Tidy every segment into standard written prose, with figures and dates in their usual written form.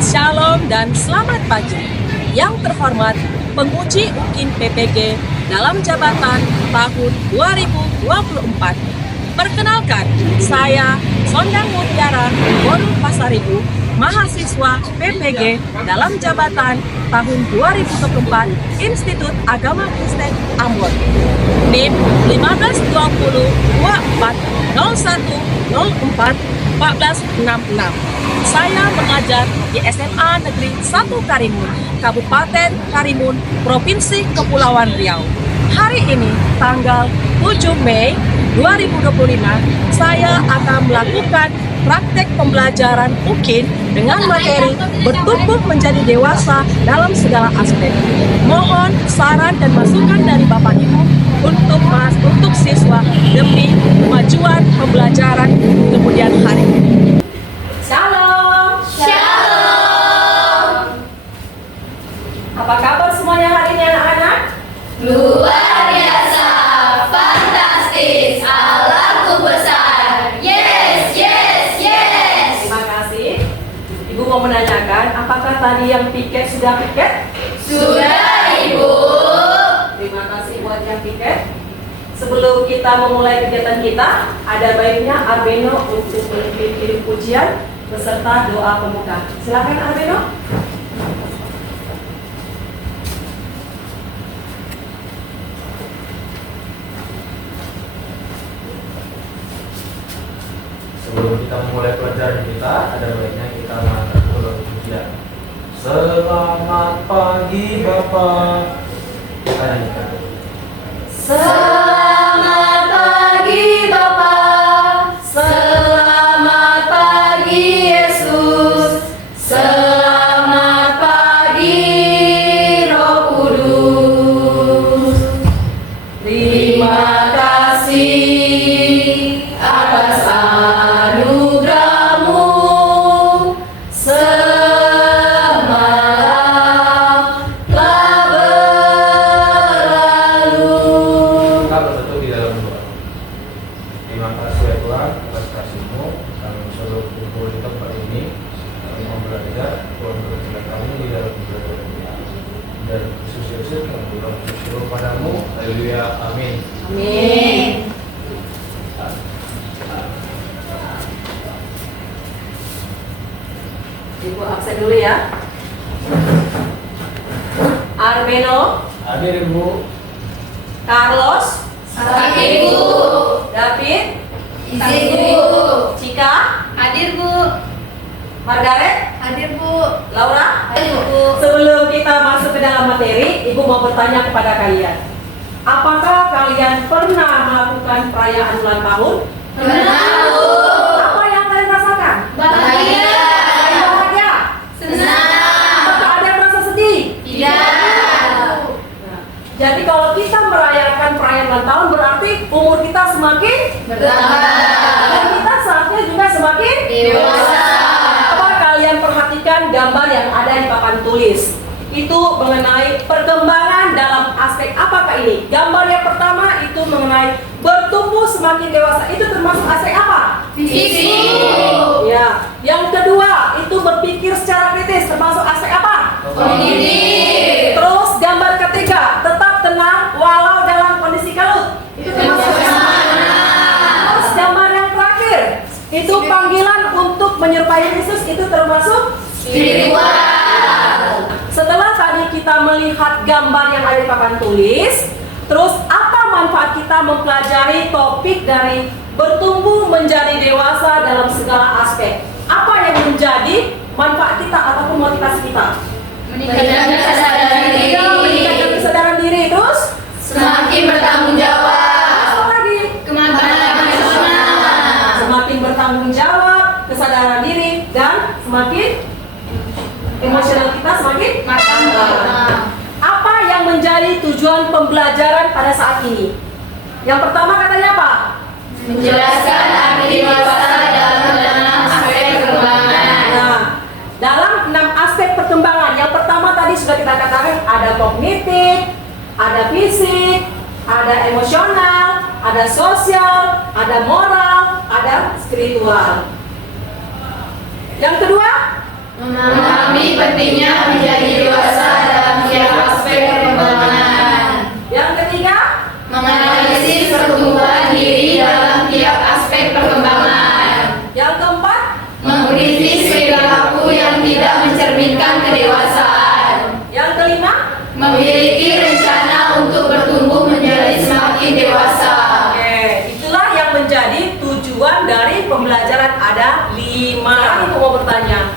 Shalom dan selamat pagi. Yang terhormat penguji UKIN PPG dalam jabatan tahun 2024. Perkenalkan, saya Sondang Mutiara Boru Pasaribu, mahasiswa PPG dalam jabatan tahun 2024 Institut Agama Kristen Ambon. NIM 1520 24 01 04 1466. Saya mengajar di SMA Negeri 1 Karimun, Kabupaten Karimun, Provinsi Kepulauan Riau. Hari ini, tanggal 7 Mei 2025, saya akan melakukan praktek pembelajaran UKIN dengan materi bertumbuh menjadi dewasa dalam segala aspek. Mohon saran dan masukan dari Bapak Ibu untuk siswa demi kemajuan pembelajaran kemudian hari. Shalom. Shalom. Apa kabar semuanya hari ini anak-anak? Luar biasa, fantastis, Allahku besar. Yes, yes, yes. Terima kasih. Ibu mau menanyakan, apakah tadi yang piket sudah piket? Sudah, Ibu. Terima kasih buat yang piket. Sebelum kita memulai kegiatan kita, ada baiknya Arbeno untuk memimpin pujian beserta doa pembuka. Silakan Arbeno. Sebelum kita memulai pelajaran kita, ada baiknya kita mengangkat doa pujian. Selamat pagi Bapak. Kita nyanyikan. Selamat pagi Bapa, selamat pagi Yesus, selamat pagi Roh Kudus. Terima kasih atas anugerah-Mu semalam telah berlalu. Kita bersatu di dalam doa. Terima kasih ya Tuhan atas kasih-Mu. Kami selalu kumpul di tempat ini. Kami mau belajar. Tuhan berkati kami di dalam belajar ini. Dan Yesus kami bersyukur padamu. Haleluya. Amin. Amin. Ibu absen dulu ya. Arbeno, Hadir Ibu. Carlos, Hadir Bu. David, Izin Bu. Cika, Hadir Bu. Margaret, Hadir Bu. Laura. Hadir Bu. Sebelum kita masuk ke dalam materi, Ibu mau bertanya kepada kalian. Apakah kalian pernah melakukan perayaan ulang tahun? Pernah Bu. Apa yang kalian rasakan? Bahagia. Bahagia. Senang. Apakah ada yang merasa sedih? Tidak. Nah, jadi kalau kita merayakan perayaan ulang tahun berarti umur kita semakin Bertambah. dan kita saatnya juga semakin Dewasa. Apa kalian perhatikan gambar yang ada di papan tulis? Itu mengenai perkembangan dalam aspek apakah ini? Gambar yang pertama itu mengenai bertumbuh semakin dewasa. Itu termasuk aspek apa? Fisik. Ya. Yang kedua itu berpikir secara kritis, termasuk aspek apa? Kognitif. Terus gambar ketiga, tetap tenang walau dalam kondisi kalut. Itu termasuk Terus gambar yang terakhir, itu panggilan untuk menyerupai Yesus, itu termasuk Spiritual. Setelah tadi kita melihat gambar yang ada di papan tulis, terus apa manfaat kita mempelajari topik dari bertumbuh menjadi dewasa dalam segala aspek? Apa yang menjadi manfaat kita ataupun motivasi kita? Meningkatkan kesadaran diri. Meningkatkan kesadaran diri, terus Semakin bertanggung jawab. apa lagi? Kemampuan emosional. Semakin bertanggung jawab, kesadaran diri, dan semakin emosional kita semakin Matang. Apa yang menjadi tujuan pembelajaran pada saat ini? Yang pertama katanya apa? Menjelaskan arti dewasa dalam 6 aspek perkembangan. Nah, dalam 6 aspek perkembangan, yang pertama tadi sudah kita katakan ada kognitif, ada fisik, ada emosional, ada sosial, ada moral, ada spiritual. Yang kedua, Memahami pentingnya menjadi dewasa dalam setiap aspek perkembangan. Yang ketiga, Menganalisis pertumbuhan diri dalam tiap aspek perkembangan. yang keempat, Mengkritis perilaku yang tidak mencerminkan kedewasaan. yang kelima. Memiliki rencana untuk bertumbuh menjadi semakin dewasa. Oke, itulah yang menjadi tujuan dari pembelajaran ada 5. Aku mau bertanya,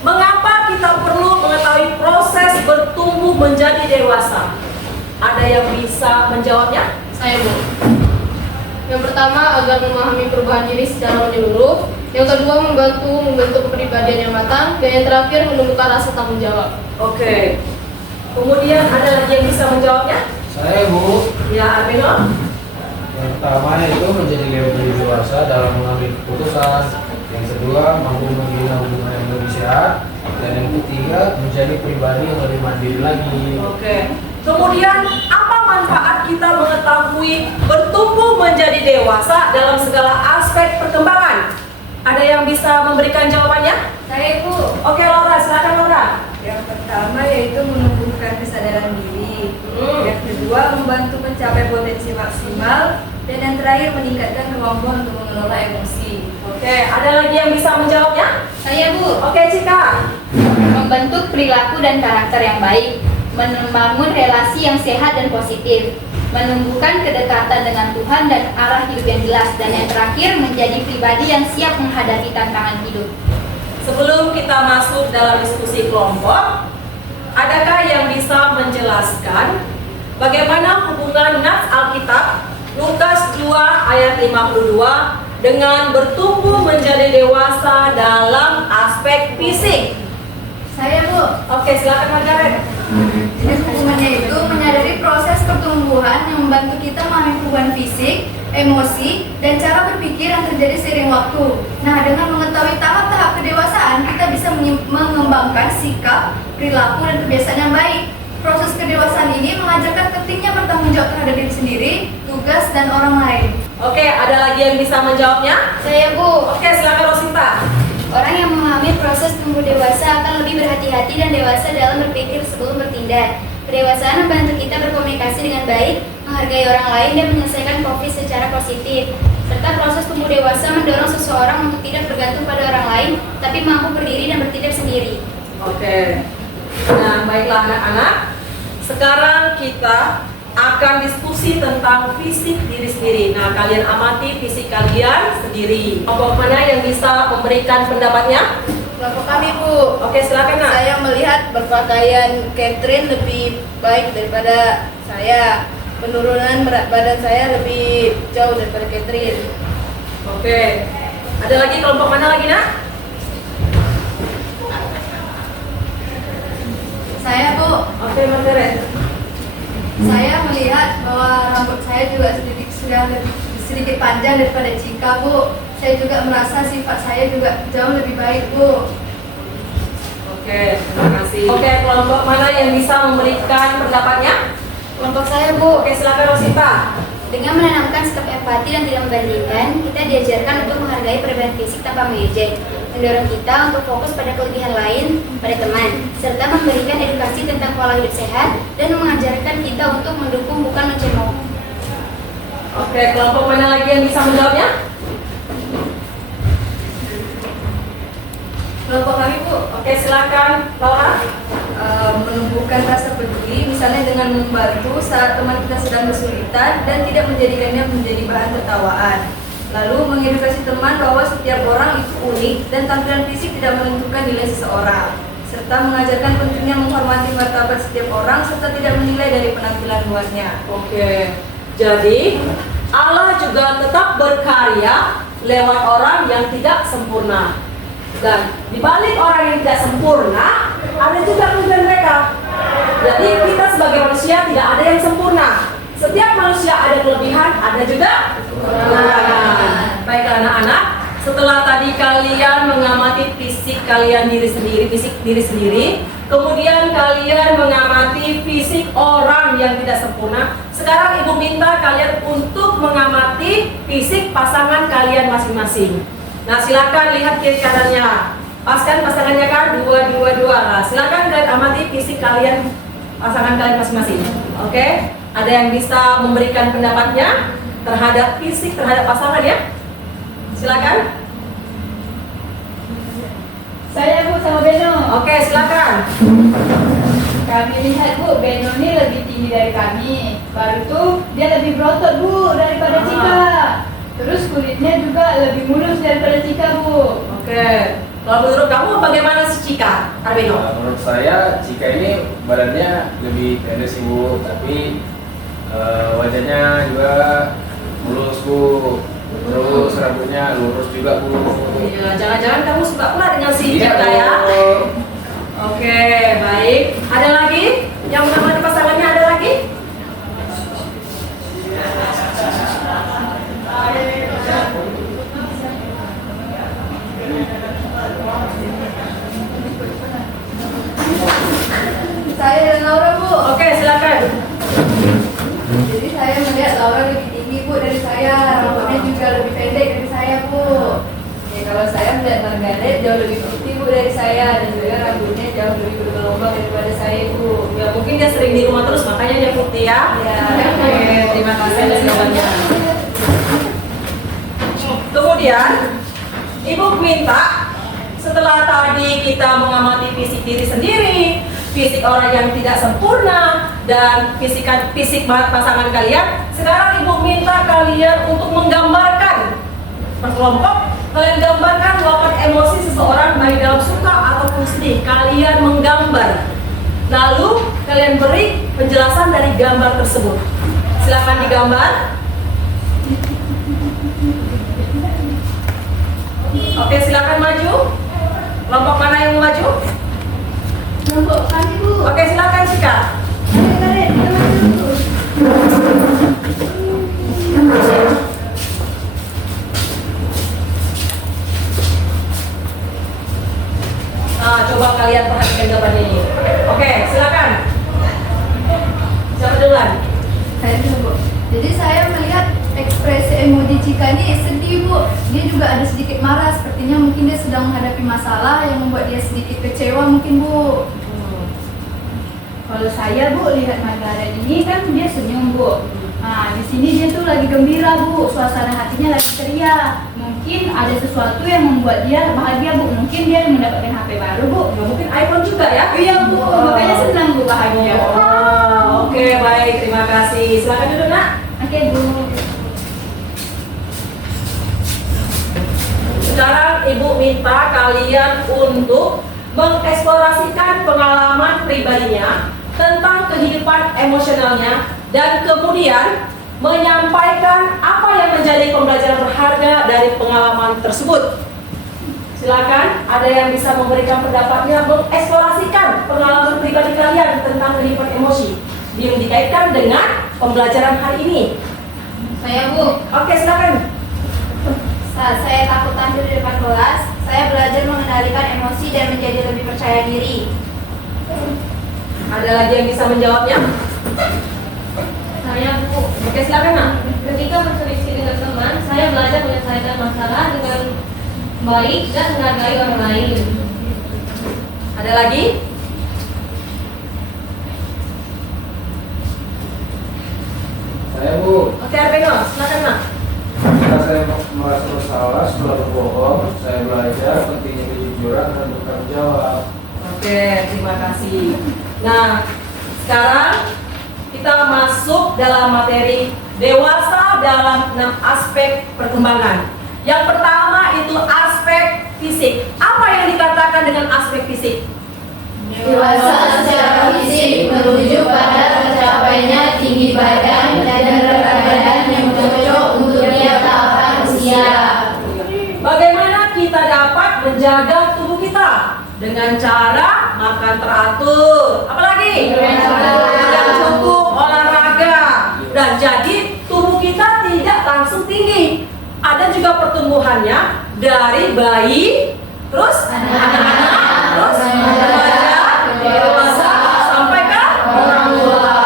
mengapa kita perlu mengetahui proses bertumbuh menjadi dewasa? Ada yang bisa menjawabnya? Saya, Bu. Yang pertama, agar memahami perubahan diri secara menyeluruh. Yang kedua, membantu membentuk kepribadian yang matang. Dan yang terakhir, menemukan rasa tanggung jawab. Oke. Kemudian ada lagi yang bisa menjawabnya? Saya, Bu. Ya, Armino. Yang pertama itu menjadi lebih dewasa dalam mengambil keputusan. Yang kedua, mampu membina hubungan yang lebih sehat. Dan yang ketiga, menjadi pribadi yang lebih mandiri lagi. Oke. Kemudian apa manfaat kita mengetahui bertumbuh menjadi dewasa dalam segala aspek perkembangan? Ada yang bisa memberikan jawabannya? Saya, Bu. Oke, Laura, silakan Laura. Yang pertama yaitu menumbuhkan kesadaran diri. Yang kedua membantu mencapai potensi maksimal. Dan yang terakhir meningkatkan kemampuan untuk mengelola emosi. Oke, ada lagi yang bisa menjawabnya? Saya, Bu. Oke, Cika. Membentuk perilaku dan karakter yang baik. Membangun relasi yang sehat dan positif, menumbuhkan kedekatan dengan Tuhan dan arah hidup yang jelas, dan yang terakhir menjadi pribadi yang siap menghadapi tantangan hidup. Sebelum kita masuk dalam diskusi kelompok, adakah yang bisa menjelaskan bagaimana hubungan nas Alkitab Lukas 2 ayat 52 dengan bertumbuh menjadi dewasa dalam aspek fisik? Saya, Bu. Oke, silakan Margaret. Jadi hubungannya itu menyadari proses pertumbuhan yang membantu kita memahami perubahan fisik, emosi, dan cara berpikir yang terjadi seiring waktu. Nah, dengan mengetahui tahap-tahap kedewasaan, kita bisa mengembangkan sikap, perilaku, dan kebiasaan yang baik. Proses kedewasaan ini mengajarkan pentingnya bertanggung jawab terhadap diri sendiri, tugas, dan orang lain. Oke, ada lagi yang bisa menjawabnya? Saya, Bu. Oke, silakan Rosinta. Orang yang memahami proses tumbuh dewasa akan lebih berhati-hati dan dewasa dalam berpikir sebelum bertindak. Kedewasaan membantu kita berkomunikasi dengan baik, menghargai orang lain, dan menyelesaikan konflik secara positif. Serta proses tumbuh dewasa mendorong seseorang untuk tidak bergantung pada orang lain, tapi mampu berdiri dan bertindak sendiri. Oke. Nah, baiklah anak-anak. Sekarang kita akan diskusi tentang fisik diri sendiri. Nah, kalian amati fisik kalian sendiri. Kelompok mana yang bisa memberikan pendapatnya? Kelompok kami, Bu. Oke, silakan Nak. Saya melihat berpakaian Catherine lebih baik daripada saya. Penurunan berat badan saya lebih jauh daripada Catherine. Oke. Ada lagi kelompok mana lagi, Nak? Saya, Bu. Oke, Margaret. Saya melihat bahwa rambut saya juga sedikit panjang daripada Cika, Bu. Saya juga merasa sifat saya juga jauh lebih baik, Bu. Oke, terima kasih. Oke, kelompok mana yang bisa memberikan pendapatnya? Kelompok saya, Bu. Oke, silakan Rosita. Dengan menanamkan sikap empati dan tidak membandingkan, kita diajarkan untuk menghargai perbedaan fisik tanpa mengejek, mendorong kita untuk fokus pada kelebihan lain pada teman, serta memberikan edukasi tentang pola hidup sehat dan mengajarkan kita untuk mendukung bukan mencemooh. Oke, kelompok mana lagi yang bisa menjawabnya? Kelompok kami, Bu. Oke, silakan Laura. Menumbuhkan rasa peduli, misalnya dengan membantu saat teman kita sedang kesulitan dan tidak menjadikannya menjadi bahan tertawaan. Lalu mengedukasi teman bahwa setiap orang itu unik dan tampilan fisik tidak menentukan nilai seseorang, serta mengajarkan pentingnya menghormati martabat setiap orang serta tidak menilai dari penampilan luarnya. Oke, jadi Allah juga tetap berkarya lewat orang yang tidak sempurna. Dan di balik orang yang tidak sempurna, ada juga kelebihan mereka. Jadi kita sebagai manusia tidak ada yang sempurna. Setiap manusia ada kelebihan, ada juga kekurangan. Baiklah anak-anak, setelah tadi kalian mengamati fisik kalian fisik diri sendiri, kemudian kalian mengamati fisik orang yang tidak sempurna. Sekarang Ibu minta kalian untuk mengamati fisik pasangan kalian masing-masing. Nah, silakan lihat kiri kanannya. Pas kan pasangannya kan 2, 2, 2. Nah, silakan kalian amati fisik kalian, pasangan kalian masing-masing. Oke? Ada yang bisa memberikan pendapatnya terhadap fisik terhadap pasangan ya? Silakan. Saya Bu sama Beno. Oke, silakan. Kami lihat Bu, Beno ini lebih tinggi dari kami. Baru tuh dia lebih berotot Bu daripada Cika. Terus kulitnya juga lebih mulus daripada Cika Bu. Oke. Kalau menurut kamu bagaimana si Cika, Arbino? Menurut saya Cika ini badannya lebih pendek sih Bu, tapi wajahnya juga mulus Bu. Terus rambutnya lurus juga Bu. Iya, jangan-jangan kamu suka pula dengan si Iya, Cika ya? Bu. Oke, baik. Ada lagi? Yang mengamati pasangannya ada lagi? Saya dan Laura Bu. Oke, silakan. Jadi saya melihat Laura lebih tinggi Bu dari saya, rambutnya juga lebih pendek dari saya Bu. Ya, kalau saya melihat Margaret jauh lebih putih Bu dari saya dan juga rambutnya jauh lebih bergelombang daripada saya Bu. Ya mungkin dia sering di rumah terus makanya dia putih ya. Ya. Oke, terima kasih atas jawabannya. Kemudian Ibu minta setelah tadi kita mengamati fisik diri sendiri, fisik orang yang tidak sempurna dan fisik pasangan kalian, sekarang Ibu minta kalian untuk menggambarkan berkelompok. Kalian gambarkan luapan emosi seseorang baik dalam suka ataupun sedih. Kalian menggambar. Lalu kalian beri penjelasan dari gambar tersebut. Silakan digambar. Oke, silakan maju. Kelompok mana yang mau maju? Kelompok kami Bu. Oke, silakan Cika. Tarik, kita maju dulu. Nah, coba kalian perhatikan gambar ini. Oke, silakan. Siapa duluan? Saya dulu Bu. Jadi saya melihat ekspresi emoji Cika ini sedih Bu. Dia juga ada sedikit marah, sepertinya mungkin dia sedang menghadapi masalah yang membuat dia sedikit kecewa mungkin Bu. Kalau saya Bu lihat Margaret ini kan dia senyum Bu. Nah di sini dia tuh lagi gembira Bu, suasana hatinya lagi ceria. Mungkin ada sesuatu yang membuat dia bahagia Bu. Mungkin dia mendapatkan HP baru Bu. Ya, mungkin iPhone juga ya? Iya Bu, makanya senang Bu bahagia. Oke, baik, terima kasih. Silakan duduk nak. Oke Bu. Sekarang Ibu minta kalian untuk mengeksplorasikan pengalaman pribadinya tentang kehidupan emosionalnya dan kemudian menyampaikan apa yang menjadi pembelajaran berharga dari pengalaman tersebut. Silakan, ada yang bisa memberikan pendapatnya, mengeksplorasikan pengalaman pribadi kalian tentang kehidupan emosi yang dikaitkan dengan pembelajaran hari ini. Saya Bu, Oke, silakan. saat saya takut tampil di depan kelas, saya belajar mengendalikan emosi dan menjadi lebih percaya diri. Ada lagi yang bisa menjawabnya? Saya Bu, Oke, silakan nak. ketika berselisih dengan teman, saya belajar menyelesaikan masalah dengan baik dan menghargai orang lain. Ada lagi? Saya Bu, Oke, Arbeno, silakan nak. ketika saya merasa bersalah setelah berbohong, saya belajar pentingnya kejujuran dan bertanggung jawab. Oke, terima kasih. Nah, sekarang kita masuk dalam materi dewasa dalam 6 aspek perkembangan. Yang pertama itu aspek fisik. Apa yang dikatakan dengan aspek fisik? Dewasa secara fisik merujuk pada tercapainya tinggi badan dan berat badan yang cocok untuk tiap tahapan usia. Bagaimana kita dapat menjaga tubuh kita? Dengan cara makan teratur. Apalagi? Yang cukup, olahraga. Dan jadi tubuh kita tidak langsung tinggi. Ada juga pertumbuhannya dari bayi, terus anak-anak, terus remaja, dewasa, sampai ke orang tua.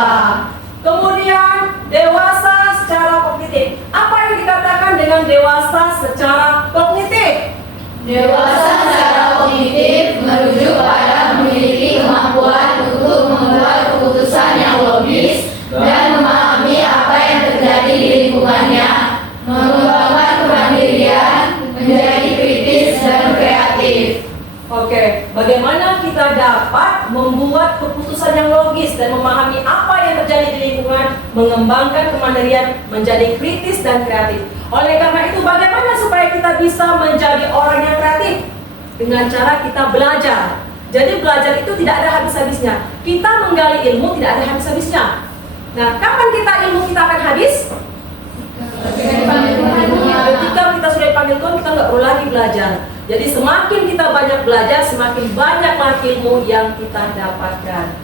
Kemudian dewasa secara kognitif. Apa yang dikatakan dengan dewasa secara kognitif? Dewasa secara kognitif bagaimana kita dapat membuat keputusan yang logis dan memahami apa yang terjadi di lingkungan, mengembangkan kemandirian, menjadi kritis dan kreatif. Oleh karena itu, bagaimana supaya kita bisa menjadi orang yang kreatif? Dengan cara kita belajar. Jadi belajar itu tidak ada habis-habisnya. Kita menggali ilmu tidak ada habis-habisnya. Nah, kapan ilmu kita akan habis? Ketika kita sudah dipanggil Tuhan, kita nggak perlu lagi belajar. Jadi semakin kita banyak belajar, semakin banyaklah ilmu yang kita dapatkan.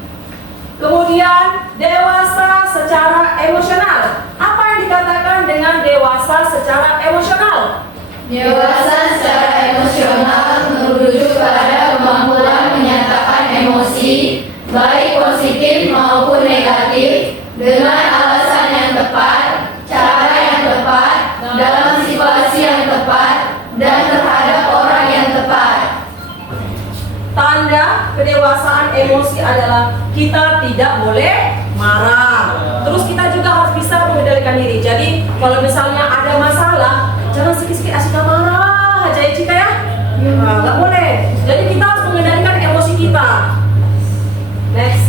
Kemudian dewasa secara emosional. Apa yang dikatakan dengan dewasa secara emosional? Dewasa secara emosional merujuk pada kemampuan menyatakan emosi, baik positif maupun negatif, dengan alasan yang tepat, cara yang tepat, dalam situasi yang tepat, dan terhadap orang yang tepat. Tanda kedewasaan emosi adalah kita tidak boleh marah. Terus kita juga harus bisa mengendalikan diri. Jadi kalau misalnya ada masalah, jangan sikit-sikit asik marah aja ya Cika ya. Nah, nggak boleh. Jadi kita harus mengendalikan emosi kita. Next.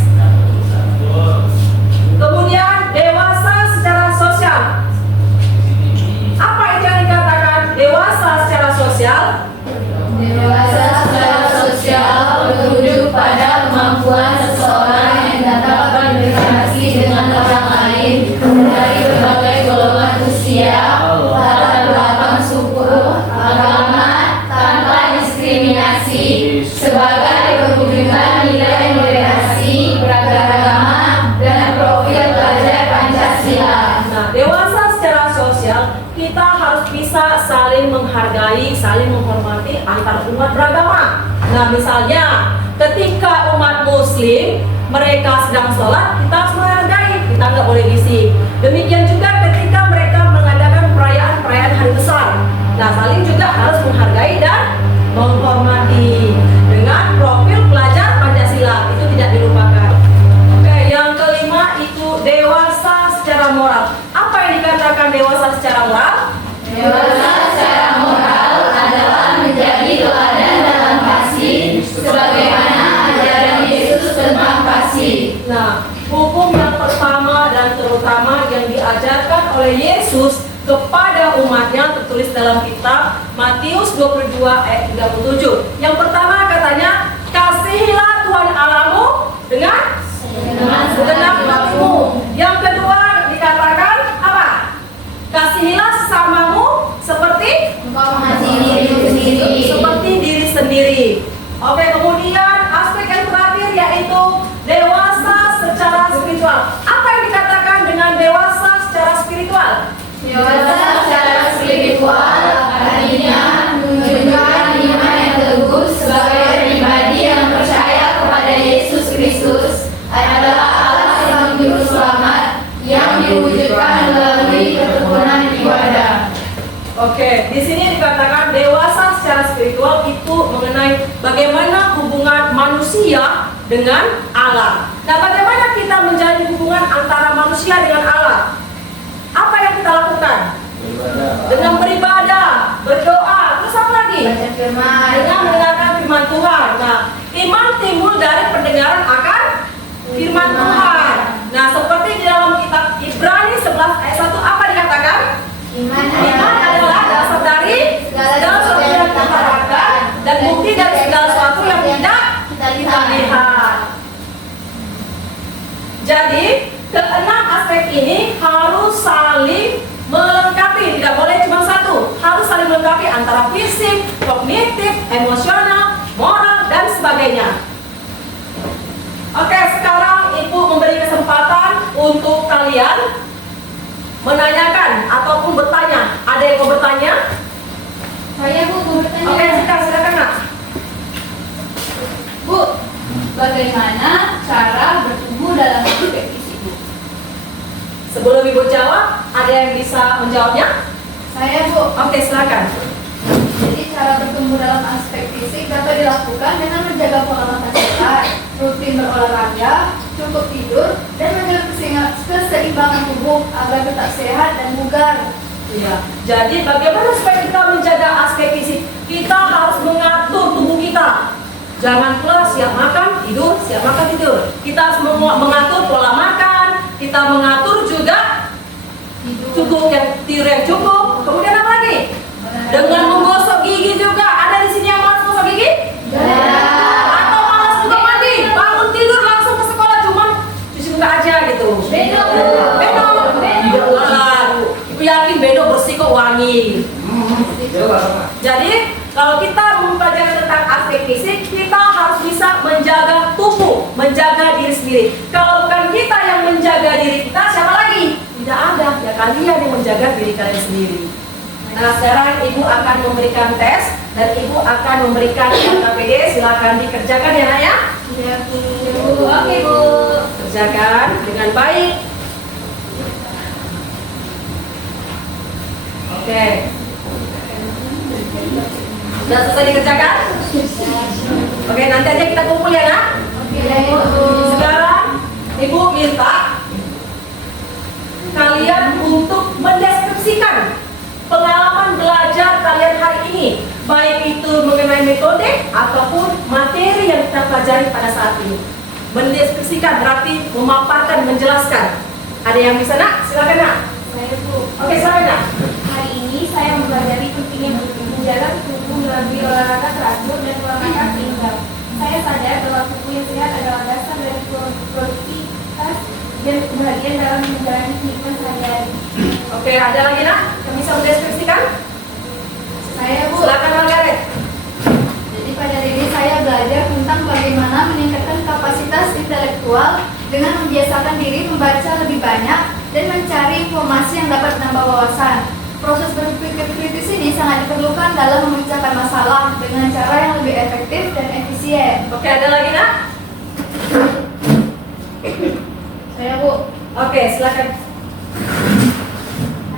Kemudian dewasa secara sosial. Apa itu yang dikatakan dewasa secara sosial? Dewasa secara sosial merujuk pada kemampuan seseorang yang dapat berinteraksi dengan orang lain dari berbagai golongan usia, latar belakang suku, agama, tanpa diskriminasi, sebagai perwujudan nilai moderasi, beragama, dan profil pelajar Pancasila. Nah, dewasa secara sosial kita harus bisa saling menghargai, saling menghormati antar umat beragama. Nah, misalnya ketika umat Muslim mereka sedang sholat, kita harus menghargai, kita nggak boleh bisik. Demikian juga ketika mereka mengadakan perayaan hari besar. Nah, saling juga harus menghargai dan menghormati dengan profil pelajar Pancasila, itu tidak dilupakan. Oke, yang kelima itu dewasa secara moral. Apa yang dikatakan dewasa secara moral? Dewasa secara moral adalah menjadi teladan dalam kasih, sebagaimana ajaran Yesus tentang kasih. Nah, hukum yang pertama dan terutama yang diajarkan oleh Yesus kepada umatnya tertulis dalam kitab Matius 22 ayat 37. Yang pertama katanya, kasihilah Tuhan Allahmu dengan segenap hatimu. Yang kedua dikatakan apa? Kasihilah sesamamu seperti diri sendiri. Oke, kemudian aspek yang terakhir yaitu dewasa secara spiritual. Apa yang dikatakan dengan dewasa secara spiritual? Dewasa secara spiritual artinya menunjukkan iman yang teguh sebagai pribadi yang percaya kepada Yesus Kristus adalah Allah yang juru selamat yang diwujudkan melalui ketekunan ibadah. Oke, di sini dikatakan dewasa secara spiritual itu mengenai bagaimana hubungan manusia dengan Allah. Nah, bagaimana kita menjalin hubungan antara manusia dengan Allah? Apa yang kita lakukan? Dengan beribadah, berdoa, terus apa lagi? Baca firman. Dengan mendengarkan firman Tuhan. Nah, iman timbul dari pendengaran akan firman Tuhan. Nah, seperti di dalam kitab Ibrani 11 ayat 1 apa dikatakan? Iman adalah dasar dari segala sesuatu yang kita harapkan dan bukti dari segala sesuatu yang tidak kita lihat. Jadi, keenam aspek ini harus saling melengkapi, tidak boleh cuma satu, harus saling melengkapi antara fisik, kognitif, emosional, moral, dan sebagainya. Oke, sekarang Ibu memberi kesempatan untuk kalian menanyakan ataupun bertanya. Ada yang mau bertanya? Saya Bu, mau bertanya. Oke, silakan Nak. Bu, bagaimana cara bertumbuh dalam aspek fisik, Bu? Sebelum Ibu jawab, ada yang bisa menjawabnya? Saya Bu. Oke, silakan. Jadi cara bertumbuh dalam aspek fisik dapat dilakukan dengan menjaga pola makan sehat, rutin berolahraga, cukup tidur, dan menjaga keseimbangan tubuh agar tetap sehat dan bugar. Iya. Jadi bagaimana supaya kita menjaga aspek fisik? Kita harus mengatur tubuh kita. Jangan pula siap makan, tidur, siap makan, tidur. Kita harus mengatur pola makan, kita mengatur juga cukup tidur yang cukup. Kemudian apa lagi? Dengan menggosok gigi juga. Ada di sini yang malas gosok gigi? Atau malas juga mandi? Bangun tidur langsung ke sekolah cuman cuci muka aja gitu. Bedo. Ibu yakin bedo bersih kok wangi. Jadi kalau kita mempelajari tentang aspek fisik, kita harus bisa menjaga tubuh, menjaga diri sendiri. Kalau bukan kita yang menjaga diri kita, siapa lagi? Tidak ada, ya kalian yang menjaga diri kalian sendiri. Nah sekarang ibu akan memberikan tes dan ibu akan memberikan KPD. Silakan dikerjakan ya nak ya. Oke bu, kerjakan dengan baik. Oke. Sudah selesai dikerjakan? Oke, nanti aja kita kumpul ya nak. Sekarang ibu minta kalian untuk mendeskripsikan pengalaman belajar kalian hari ini, baik itu mengenai metode ataupun materi yang kita pelajari pada saat ini. Mendeskripsikan berarti memaparkan, menjelaskan. Ada yang bisa nak? Silakan nak. Saya Bu. Oke, silakan nak. Hari ini saya mempelajari pentingnya menjaga tubuh melalui olahraga teratur dan pola makan seimbang. Saya sadar bahwa tubuh yang sehat adalah dasar dari produktivitas dan kebahagiaan dalam menjalani kehidupan sehari-hari. Oke, ada lagi nak yang bisa mendeskripsikan? Saya Bu. Silakan Margaret. Jadi pada hari ini saya belajar tentang bagaimana meningkatkan kapasitas intelektual dengan membiasakan diri membaca lebih banyak dan mencari informasi yang dapat menambah wawasan. Proses berpikir kritis ini sangat diperlukan dalam memecahkan masalah dengan cara yang lebih efektif dan efisien. Oke, ada lagi nak? Saya Bu. Oke, silakan.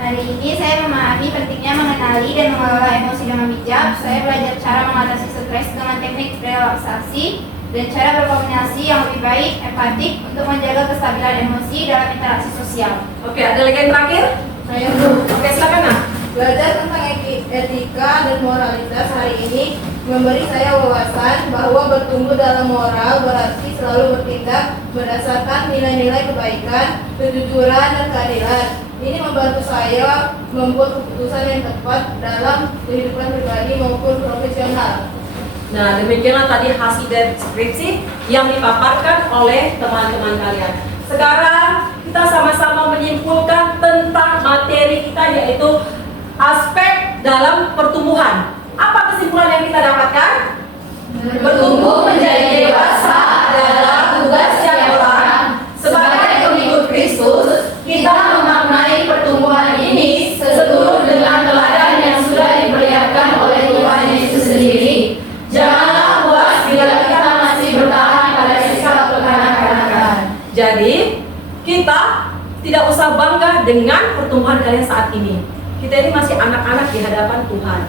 Hari ini saya memahami pentingnya mengenali dan mengelola emosi dengan bijak. Saya belajar cara mengatasi stres dengan teknik relaksasi dan cara berkomunikasi yang lebih baik, empatik untuk menjaga kestabilan emosi dalam interaksi sosial. Oke, ada lagi yang terakhir? Saya Bu. Oke, silakan nak. Belajar tentang etika dan moralitas hari ini memberi saya wawasan bahwa bertumbuh dalam moral berarti selalu bertindak berdasarkan nilai-nilai kebaikan, kejujuran, dan keadilan. Ini membantu saya membuat keputusan yang tepat dalam kehidupan pribadi maupun profesional. Nah, demikianlah tadi hasil deskripsi yang dipaparkan oleh teman-teman kalian. Sekarang kita sama-sama menyimpulkan tentang materi kita, yaitu aspek dalam pertumbuhan. Apa kesimpulan yang kita dapatkan? Bertumbuh menjadi dewasa adalah tugas yang orang. Sebagai pengikut Kristus, kita memaknai pertumbuhan ini seturut dengan teladan yang sudah diperlihatkan oleh Tuhan Yesus sendiri. Janganlah puas bila kita masih bertahan pada sikap kekanak-kanakan. Jadi, kita tidak usah bangga dengan pertumbuhan kalian saat ini. Kita ini masih anak-anak di hadapan Tuhan.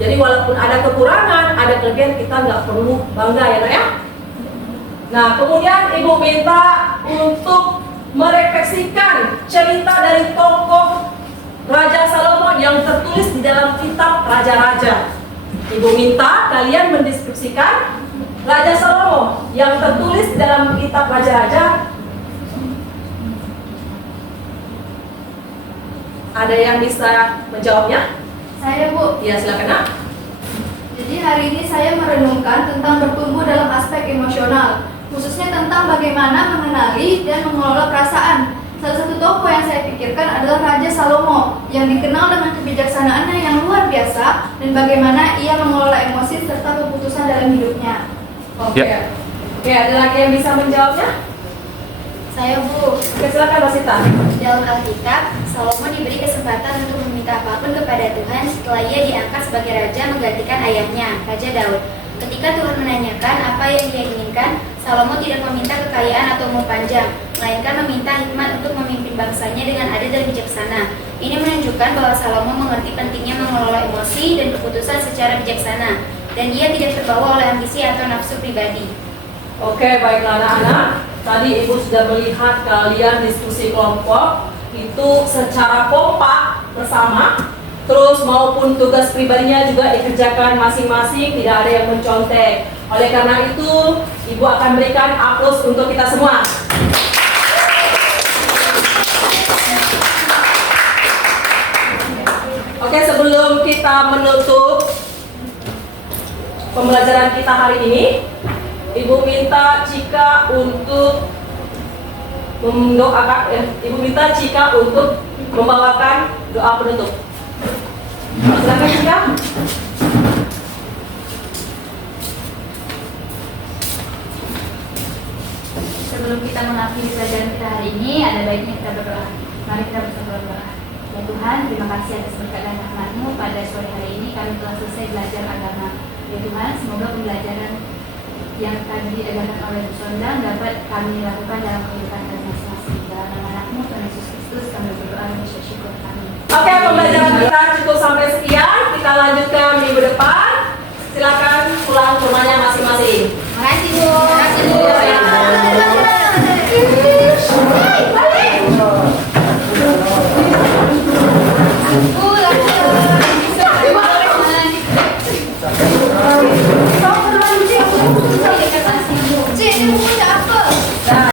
Jadi walaupun ada kekurangan, ada kelebihan, kita nggak perlu bangga ya nak ya. Nah, kemudian ibu minta untuk merefleksikan cerita dari tokoh Raja Salomo yang tertulis di dalam kitab Raja-Raja. Ibu minta kalian mendeskripsikan Raja Salomo yang tertulis di dalam kitab Raja-Raja. Ada yang bisa menjawabnya? Saya Bu. Ya, silakan nak. Jadi hari ini saya merenungkan tentang bertumbuh dalam aspek emosional, khususnya tentang bagaimana mengenali dan mengelola perasaan. Salah satu tokoh yang saya pikirkan adalah Raja Salomo yang dikenal dengan kebijaksanaannya yang luar biasa dan bagaimana ia mengelola emosi serta keputusan dalam hidupnya. Oke. Oke, ada lagi yang bisa menjawabnya? Saya Bu. Oke, silakan Rosita. Dalam Alkitab, Salomo diberi kesempatan untuk meminta apapun kepada Tuhan setelah ia diangkat sebagai raja menggantikan ayahnya, Raja Daud. Ketika Tuhan menanyakan apa yang dia inginkan, Salomo tidak meminta kekayaan atau umur panjang, melainkan meminta hikmat untuk memimpin bangsanya dengan adil dan bijaksana. Ini menunjukkan bahwa Salomo mengerti pentingnya mengelola emosi dan keputusan secara bijaksana, dan ia tidak terbawa oleh ambisi atau nafsu pribadi. Oke, baiklah anak-anak. Tadi ibu sudah melihat kalian diskusi kelompok itu secara kompak bersama. terus maupun tugas pribadinya juga dikerjakan masing-masing, tidak ada yang mencontek. Oleh karena itu, Ibu akan berikan aplaus untuk kita semua. Oke, sebelum kita menutup pembelajaran kita hari ini, Ibu minta Cika untuk Ibu minta Cika untuk membawakan doa penutup. Silakan Cika. Sebelum kita mengakhiri pelajaran kita hari ini, ada baiknya kita berdoa. Mari kita bersama berdoa. Ya Tuhan, terima kasih atas berkat dan rahmat-Mu. Pada sore hari ini kami telah selesai belajar agama. Ya Tuhan, semoga pembelajaran yang tadi diajarkan oleh Bu Sondang dapat kami lakukan dalam kehidupan kami masing-masing. Dalam nama Anak-Mu, Tuhan Yesus Kristus, kami berdoa dan bersyukur. Amin. Oke, pembelajaran kita cukup sampai sekian. Kita lanjutkan minggu depan. Silakan pulang ke rumahnya masing-masing. Makasih Bu. Terima kasih Bu.